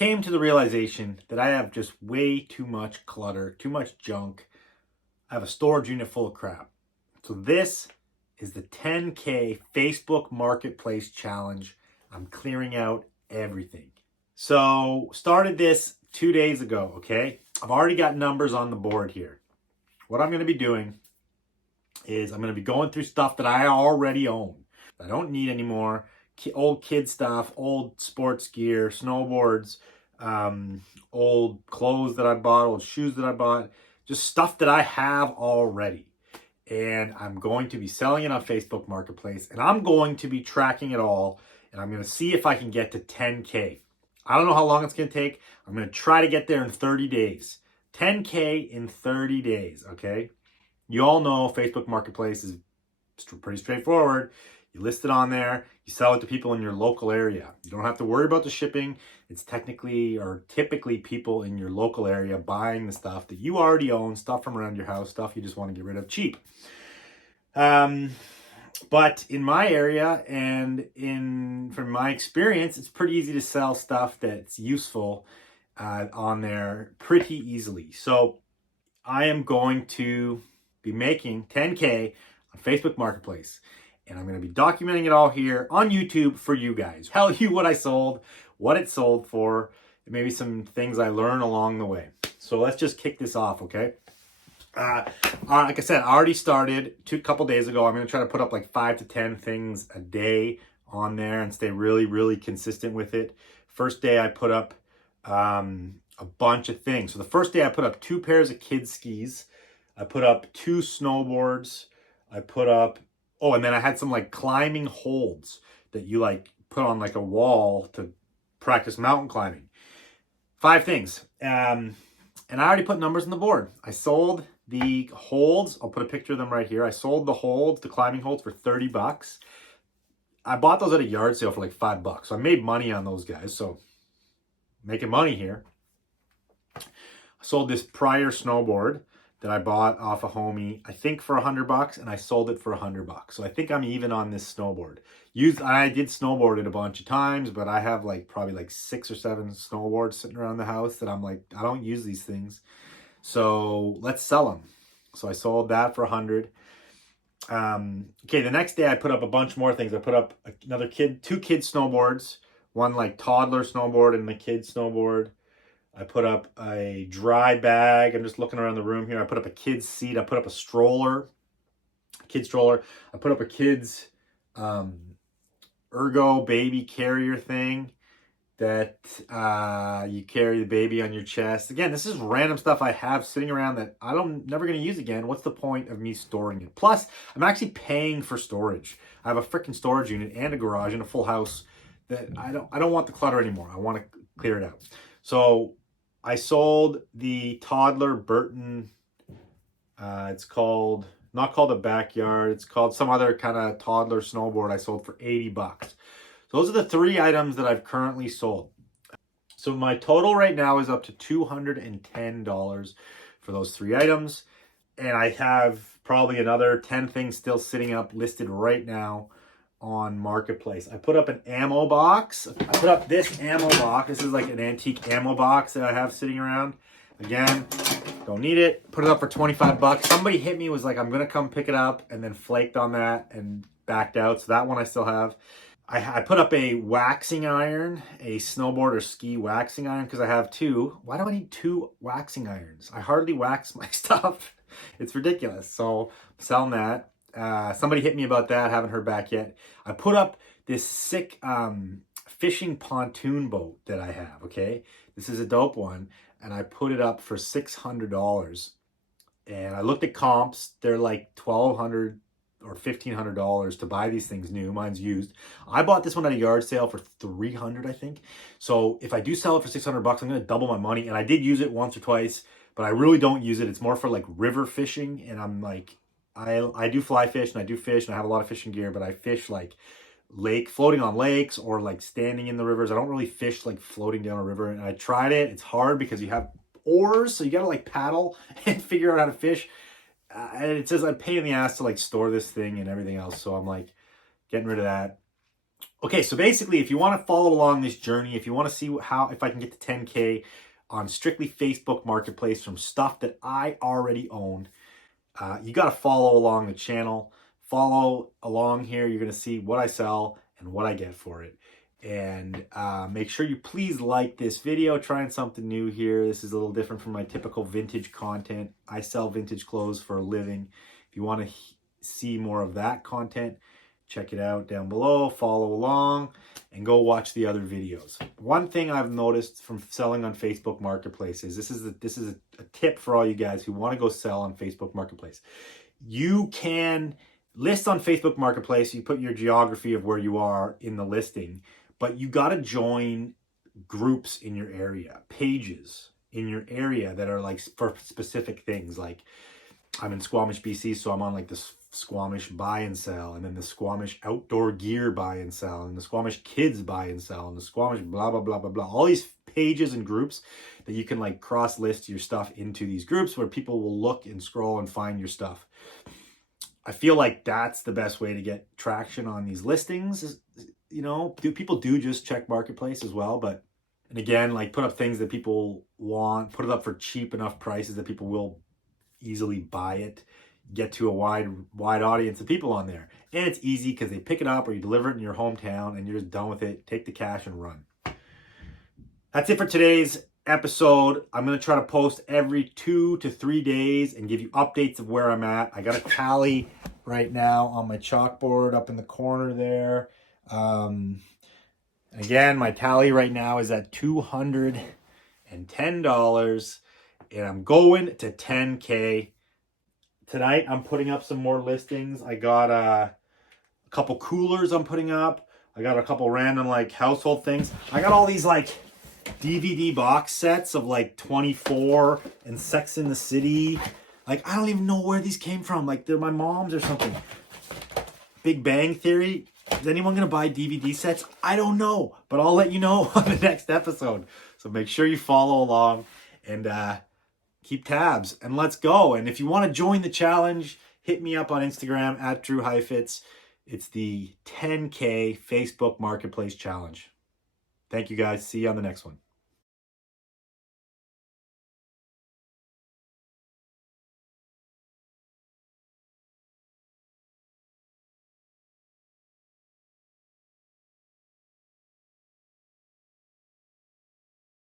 came to the realization that I have just way too much clutter, too much junk. I have a storage unit full of crap. So this is the 10K Facebook Marketplace Challenge. I'm clearing out everything. So started this 2 days ago, okay? I've already got numbers on the board here. What I'm going to be doing is I'm going to be going through stuff that I already own. I don't need anymore. Old kid stuff, old sports gear, snowboards, old clothes that I bought, old shoes that I bought, just stuff that I have already. And I'm going to be selling it on Facebook Marketplace, and I'm going to be tracking it all, and I'm going to see if I can get to 10K. I don't know how long it's going to take. I'm going to try to get there in 30 days. 10K in 30 days, okay? You all know Facebook Marketplace is pretty straightforward. You list it on there, you sell it to people in your local area. You don't have to worry about the shipping. It's technically or typically people in your local area buying the stuff that you already own, stuff from around your house, stuff you just want to get rid of cheap. But in my area and from my experience, it's pretty easy to sell stuff that's useful on there pretty easily. So I am going to be making 10K on Facebook Marketplace. And I'm going to be documenting it all here on YouTube for you guys. Tell you what I sold, what it sold for, and maybe some things I learned along the way. So let's just kick this off, okay? Like I said, I already started a couple days ago. I'm going to try to put up like 5 to 10 things a day on there and stay really, really consistent with it. First day I put up a bunch of things. So the first day I put up 2 pairs of kids skis. I put up 2 snowboards. I put up and then I had some like climbing holds that you like put on like a wall to practice mountain climbing. 5 things. And I already put numbers on the board. I sold the holds. I'll put a picture of them right here. I sold the holds, the climbing holds, for $30. I bought those at a yard sale for like $5. So I made money on those guys. So making money here. I sold this Prior snowboard that I bought off a homie, I think for $100, and I sold it for $100. So I think I'm even on this snowboard. I did snowboard it a bunch of times, but I have probably 6 or 7 snowboards sitting around the house that I'm like, I don't use these things. So let's sell them. So I sold that for $100. Okay, the next day I put up a bunch more things. I put up another 2 kid snowboards, one like toddler snowboard and the kid snowboard. I put up a dry bag. I'm just looking around the room here. I put up a kid's seat. I put up a kid stroller. I put up a kid's ergo baby carrier thing that you carry the baby on your chest. Again, this is random stuff I have sitting around that I'm never going to use again. What's the point of me storing it? Plus, I'm actually paying for storage. I have a freaking storage unit and a garage and a full house that I don't want the clutter anymore. I want to clear it out. So I sold the toddler Burton. It's not called a backyard. It's called some other kind of toddler snowboard I sold for $80. So those are the 3 items that I've currently sold. So my total right now is up to $210 for those 3 items. And I have probably another 10 things still sitting up listed right now on Marketplace. I put up an ammo box. I put up this ammo box. This is like an antique ammo box that I have sitting around. Again, don't need it. Put it up for $25. Somebody hit me, was like, I'm going to come pick it up, and then flaked on that and backed out. So that one I still have. I put up a waxing iron, a snowboard or ski waxing iron, because I have 2. Why do I need 2 waxing irons? I hardly wax my stuff. It's ridiculous. So I'm selling that. Somebody hit me about that. Haven't heard back yet. I put up this sick fishing pontoon boat that I have. Okay, this is a dope one, and I put it up for $600. And I looked at comps. They're like $1,200 or $1,500 to buy these things new. Mine's used. I bought this one at a yard sale for $300, I think. So if I do sell it for $600, I'm going to double my money. And I did use it once or twice, but I really don't use it. It's more for like river fishing, and I'm like, I do fly fish and I do fish and I have a lot of fishing gear, but I fish like floating on lakes or like standing in the rivers. I don't really fish like floating down a river. And I tried it. It's hard because you have oars, so you got to like paddle and figure out how to fish. And it says a pain in the ass to like store this thing and everything else. So I'm like getting rid of that. Okay, so basically, if you want to follow along this journey, if you want to see if I can get to 10K on strictly Facebook Marketplace from stuff that I already own, you got to follow along the channel. Follow along here. You're going to see what I sell and what I get for it. And make sure you please like this video. Trying something new here. This is a little different from my typical vintage content. I sell vintage clothes for a living. If you want to see more of that content, check it out down below. Follow along and go watch the other videos. One thing I've noticed from selling on Facebook Marketplace is this is a tip for all you guys who want to go sell on Facebook Marketplace. You can list on Facebook Marketplace. You put your geography of where you are in the listing, but you got to join groups in your area, pages in your area that are like for specific things. Like I'm in Squamish, BC, so I'm on like this Squamish buy and sell, and then the Squamish outdoor gear buy and sell, and the Squamish kids buy and sell, and the Squamish blah blah blah blah blah. All these pages and groups that you can like cross list your stuff into these groups where people will look and scroll and find your stuff. I feel like that's the best way to get traction on these listings. You know, people do just check Marketplace as well, but and again, like put up things that people want, put it up for cheap enough prices that people will easily buy it, get to a wide audience of people on there. And it's easy because they pick it up or you deliver it in your hometown and you're just done with it. Take the cash and run. That's it for today's episode. I'm going to try to post every 2 to 3 days and give you updates of where I'm at. I got a tally right now on my chalkboard up in the corner there. Again, my tally right now is at $210 and I'm going to 10K. Tonight, I'm putting up some more listings. I got a couple coolers I'm putting up. I got a couple random like household things. I got all these like DVD box sets of like 24 and Sex in the City. Like, I don't even know where these came from. Like, they're my mom's or something. Big Bang Theory. Is anyone going to buy DVD sets? I don't know. But I'll let you know on the next episode. So make sure you follow along and keep tabs. And let's go. And if you want to join the challenge, hit me up on Instagram at Drew Heifetz. It's the 10K Facebook Marketplace Challenge. Thank you guys. See you on the next one.